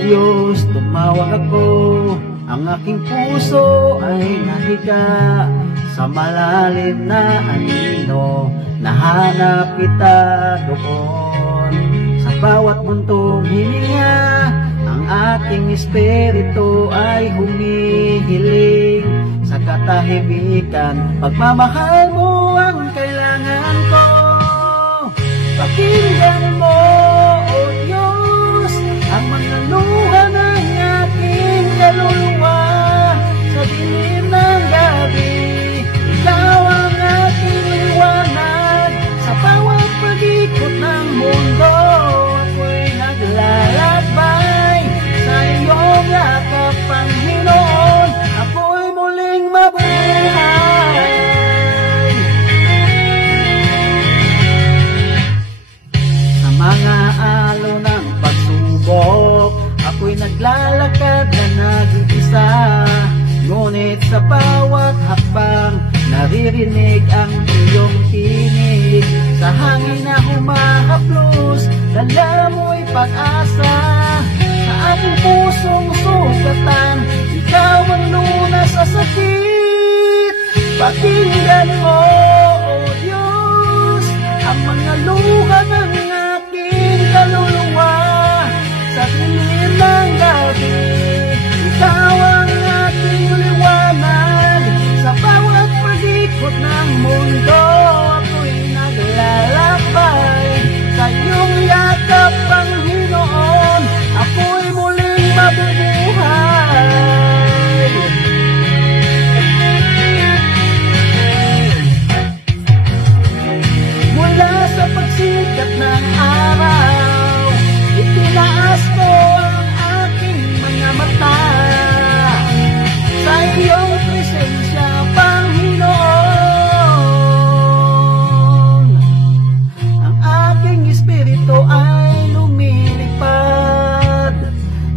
Diyos, tumawag ako. Ang aking puso ay nahiga sa malalim na anino. Nahanap kita doon sa bawat buntong hininga. Ang aking espiritu ay humihiling sa katahimikan. Pagmamahal mo ang kailangan ko. Pakinggan mo, O Diyos, ang mga luha ng aking kaluluwa. Sa dilim ng gabi, ikaw ang aking liwanag. Sa bawat pag-ikot ng mundo, ako'y naglalakbay sa iyong yakap, Panginoon. Ako'y muling mabuhay. Sa mga alon ng pagsubok, ako'y naglalakad na nag-iisa. Ngunit sa bawat hakbang, naririnig ang iyong tinig. Sa hangin na humahaplos, dala mo'y pag-asa. Sa aking pusong sugatan, ikaw ang lunas sa sakit. Pakinggan mo, O Diyos, ang mga luha ng aking kaluluwa. Sa dilim ng gabi, ikaw ang aking liwanag. Sa bawat pag-ikot ng mundo, ako'y naglalakbay sa iyong yakap, Panginoon. Ako'y muling mabubuhay. Mula sa pagsikat ng araw, itinaas ko ang aking mga mata sa iyong presensya, Panginoon. Ang aking espiritu ay lumilipad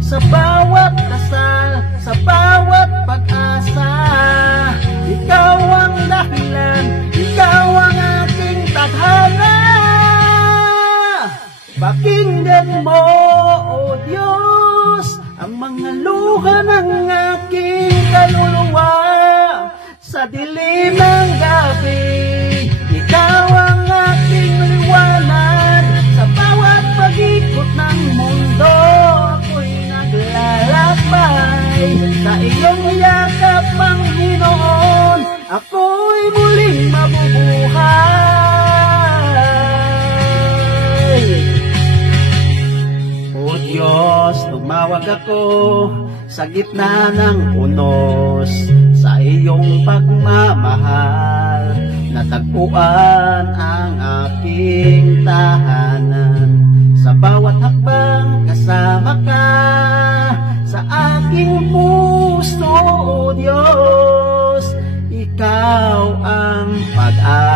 sa bawat dasal, sa bawat pag-asa. Ikaw ang dahilan, ikaw ang aking tadhana. Pakinggan mo, O Diyos, ang mga luha ng aking kaluluwa. Sa dilim ng gabi, ikaw ang aking liwanag. Sa bawat pag-ikot ng mundo, ako'y naglalakbay sa iyong yakap, Panginoon. Ako'y muling mabubuhay. O Diyos, tumawag ako sa gitna ng unos. Sa iyong pagmamahal, natagpuan ang aking tahanan. Sa bawat hakbang, kasama ka sa aking puso, O Diyos. Ikaw ang pag-asa.